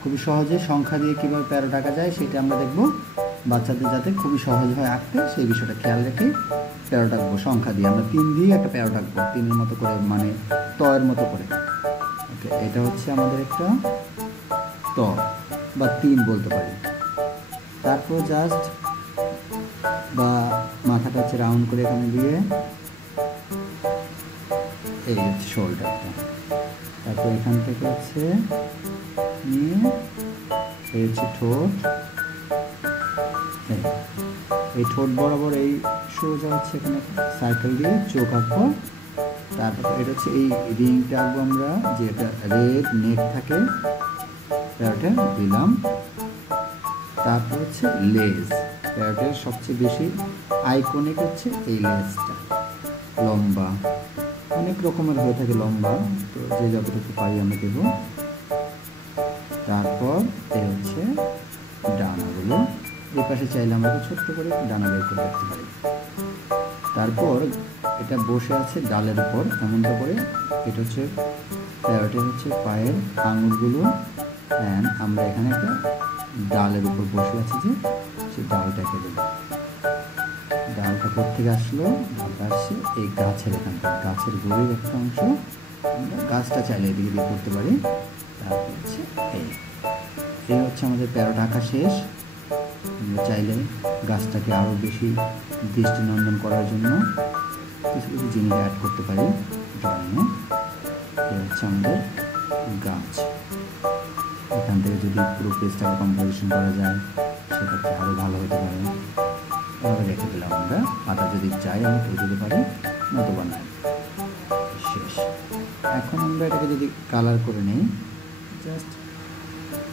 খুবই সহজে সংখ্যা দিয়ে কীভাবে প্যারট আঁকা যায় সেটা আমরা দেখব। বাচ্চাদের যাতে খুবই সহজ হয় আঁকতে সেই বিষয়টা খেয়াল রেখে প্যারট আঁকবো সংখ্যা দিয়ে। আমরা 3 দিয়ে একটা প্যারট আঁকবো, 3-এর মতো করে, মানে তয়ের মতো করে। ওকে, এটা হচ্ছে আমাদের একটা ত বা 3 বলতে পারি। তারপর জাস্ট বা মাথাটা হচ্ছে রাউন্ড করে এখানে দিয়ে এই হচ্ছে শোল্ডারটা। তারপর এখান থেকে হচ্ছে নিয়ে এই হচ্ছে ঠোঁট, এই ঠোঁট বরাবর এই সোজা হচ্ছে এখানে সার্কেল দিয়ে চোখ আঁকবো। তারপর এটা হচ্ছে এই রিংটা আঁকবো আমরা, যেটা রেড নেক থাকে প্যারটের দিলাম। তারপর হচ্ছে লেজ, প্যারটের সবচেয়ে বেশি আইকনিক হচ্ছে এই লেজটা, লম্বা, অনেক রকমের হয়ে থাকে লম্বা, তো যে যতটুকু পারি আমরা দেব। তারপর এই হচ্ছে ডানাগুলো, এই পাশে চাইলে আমরা ছোট্ট করে ডানা বের করে রাখতে পারি। তারপর এটা বসে আছে ডালের উপর এমনটা করে, এটা হচ্ছে প্যারটের হচ্ছে পায়ের আঙুলগুলো, অ্যান্ড আমরা এখানে একটা ডালের উপর বসে আছি যে সেই ডালটাকে দেব। ডালটা কোত্থেকে আসলো? ডালটা আসছে এই গাছের এখান থেকে, গাছের গুঁড়ির একটা অংশ, আমরা গাছটা চাইলে এদিকে দিয়ে করতে পারি। তারপর হচ্ছে এই হচ্ছে আমাদের প্যারট আঁকা শেষ। আমরা চাইলে গাছটাকে আরও বেশি দৃষ্টিনন্দন করার জন্য কিছু কিছু জিনিস অ্যাড করতে পারি ড্রয়িংয়ে। এই হচ্ছে আমাদের গাছ। এখান থেকে যদি পুরো পেজটাকে কম্পোজিশন করা যায় সেক্ষেত্রে আরও ভালো হতে পারে। এভাবে রেখে দিলাম আমরা, পাতা যদি চাই আমি তুলে দিতে পারি, নতুবা নাই। শেষ। এখন আমরা এটাকে যদি কালার করে নিই, জাস্ট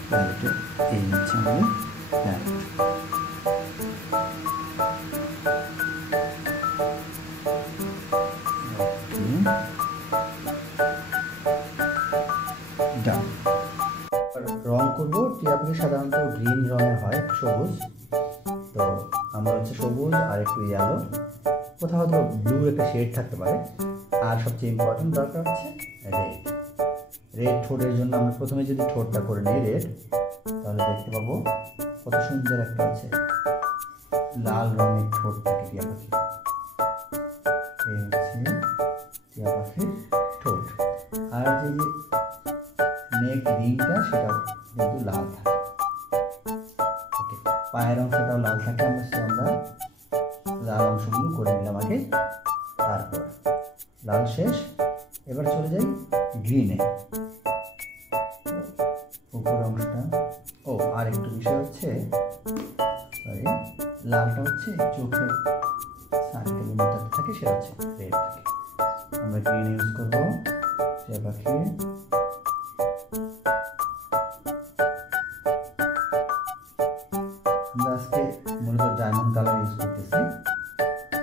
প্যারটে এই হচ্ছে আমাদের প্যারট। রং করবো, টিয়া পাখি সাধারণত গ্রিন রঙের হয়, সবুজ, তো আমরা হচ্ছে সবুজ আর একটু ইয়েলো, কোথাও হয়তো ব্লু একটা শেড থাকতে পারে। আর সবচেয়ে ইম্পর্টেন্ট দরকার হচ্ছে রেড। রেড ঠোঁটের জন্য আমরা প্রথমে যদি ঠোঁটটা করে নিই রেড, তাহলে দেখতে পাবো কত সুন্দর একটা আছে লাল রঙের ঠোঁট থাকে টিয়া পাখি। এই হচ্ছে টিয়া পাখির ঠোঁট। আর যে নেক রিংটা সেটাও কিন্তু লাল থাকে। ওকে, পায়ের অংশটাও লাল থাকে, আমরা লাল অংশগুলো করে নিলাম আগে। তারপর লাল শেষ, এবার চলে যাই গ্রিনে। উপর অংশটা, ও আর একটু বিষয় হচ্ছে, সরি, লালটা হচ্ছে চোখের সার্কেলের মধ্যে থাকে, সেটা হচ্ছে রেড থাকে। আমরা গ্রিন ইউজ করবো টিয়া পাখি। আমরা আজকে মূলত ডায়মন্ড কালার ইউজ করতেছি।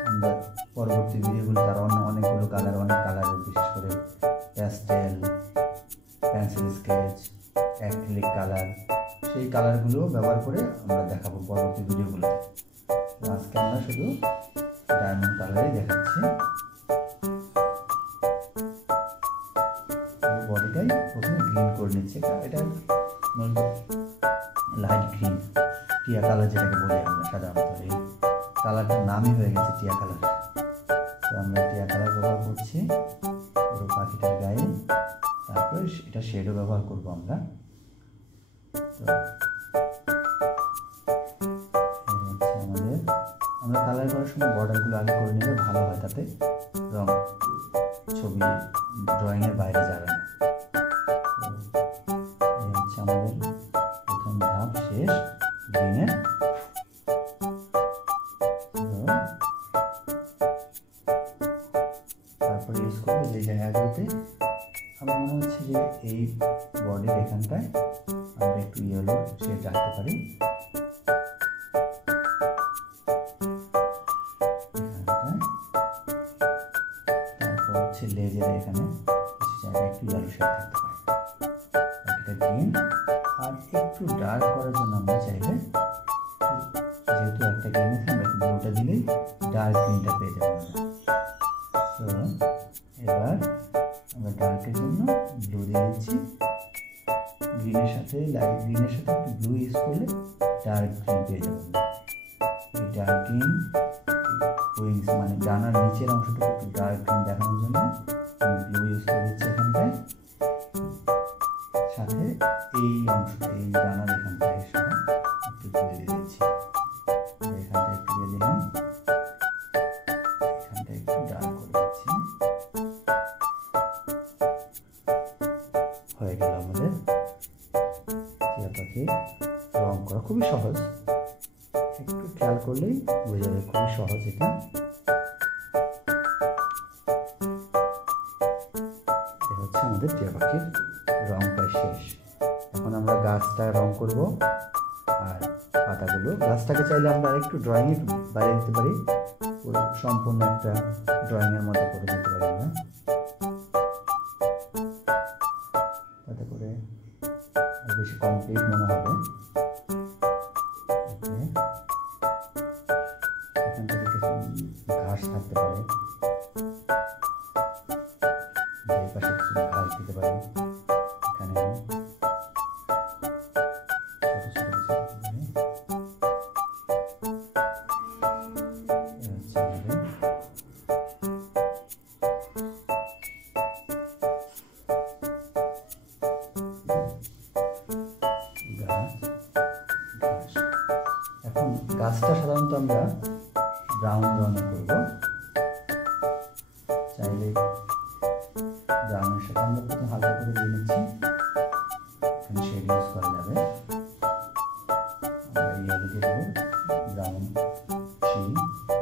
আমরা পরবর্তী ভিডিওগুলোতে আরও অনেকগুলো কালার, অনেক কালারের, বিশেষ করে pastel, pencil sketch, acrylic colour, সেই কালারগুলো ব্যবহার করে আমরা দেখাবো পরবর্তী ভিডিওগুলোতে। আজকে আমরা শুধু ডায়মন্ড কালারই দেখাচ্ছি। বডিটাই প্রথমে গ্রিন করে নিচ্ছে, এটা মূলত লাইট গ্রিন, টিয়া কালার যেটাকে বলি আমরা সাধারণত। এই কালারটার নামই হয়ে গেছে টিয়া কালার। তো আমরা টিয়া কালার ব্যবহার করছি পুরো পাখিটার গায়ে। তারপরে এটা শেডও ব্যবহার করবো আমরা। তো হচ্ছে আমাদের, আমরা কালার করার সময় বর্ডারগুলো আগে করে নিলে ভালো হয়, তাতে রং ছবি ড্রয়িংয়ের বাইরে যাবে না। এই হচ্ছে আমাদের প্রথম ধাপ শেষ গ্রিনের। তারপরে ইউজ করবো যে জায়গাগুলোতে আমার মনে হচ্ছে যে এই বডির এখানটায় আমরা একটু ইয়েলো শেড রাখতে পারি। তারপর হচ্ছে লেজের এখানে কিছু জায়গায় একটু ইয়েলো শেড থাকতে পারে, বাকিটা গ্রিন। আর একটু ডার্ক করার জন্য আমরা চাইলে, যেহেতু একটা গ্রিন আছে, আমরা একটু ব্লুটা দিলেই ডার্ক গ্রিনটা পেয়ে যাবো আমরা। তো এবার আমরা ডার্কের জন্য ব্লু দিয়ে দিচ্ছি গ্রিনের সাথে। সাথে লাইট গ্রিনের সাথে একটু ব্লু ইউজ করলে ডার্ক গ্রিন পেয়ে যাবেন। এই ডার্ক গ্রিন উইংস মানে ডানার নিচের অংশটুকু একটু ডার্ক গ্রিন দেখানোর জন্য আমি ব্লু ইউজ করে দিচ্ছি এখানটায়। সাথে এই অংশটা এই ডানার এখানটায় সহ একটু ব্লু দিয়ে দিচ্ছি। এখানটায় একটু দিয়ে দিলাম, এখানটায় একটু ডার্ক করে দিচ্ছি। হয়ে গেল আমাদের টিয়া পাখি রং করা। খুবই সহজ, একটু খেয়াল করলেই বোঝা যাবে খুবই সহজ এটা। এটা হচ্ছে আমাদের টিয়া পাখির রং প্রায় শেষ। এখন আমরা গাছটা রং করব আর পাতাগুলো। গাছটাকে চাইলে আমরা আরেকটু ড্রয়িংয়ে বাড়িয়ে দিতে পারি, সম্পূর্ণ একটা ড্রয়িংয়ের মতো করে দিতে পারি আমরা, তাতে করে আরো বেশি কমপ্লিট মনে হবে। এখান থেকে কিছু ঘাস থাকতে পারে, এই পাশে কিছু ঘাস দিতে পারি। এখানে ছোট ছোট এখন গাছটা সাধারণত আমরা ব্রাউন রঙে করব। চাইলে ব্রাউনের সাথে আমরা প্রথম হালকা করে দিয়ে নিচ্ছি, এখানে শেড ইউজ করা যাবে। আমরা ইয়েলো দিয়ে দেবো, ব্রাউন সেই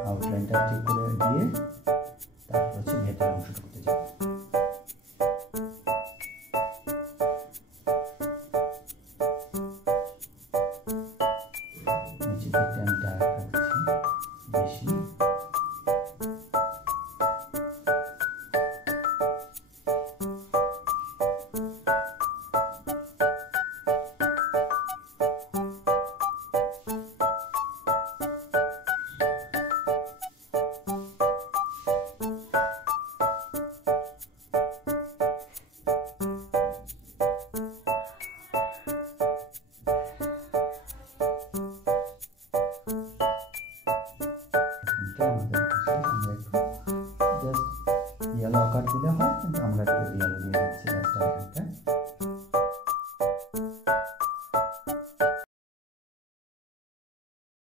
আউটলাইনটা ঠিক করে দিয়ে তারপর হচ্ছে ভেতরের অংশটা করতে যাবো। নিচের দিকটা আমি ডার্ক রাখছি বেশি। আমাদের আমরা একটু জাস্ট ইয়েলো আকার দিলে হয়, কিন্তু আমরা একটু ইয়েলো দিয়ে দিচ্ছি গাছটার এখানটা।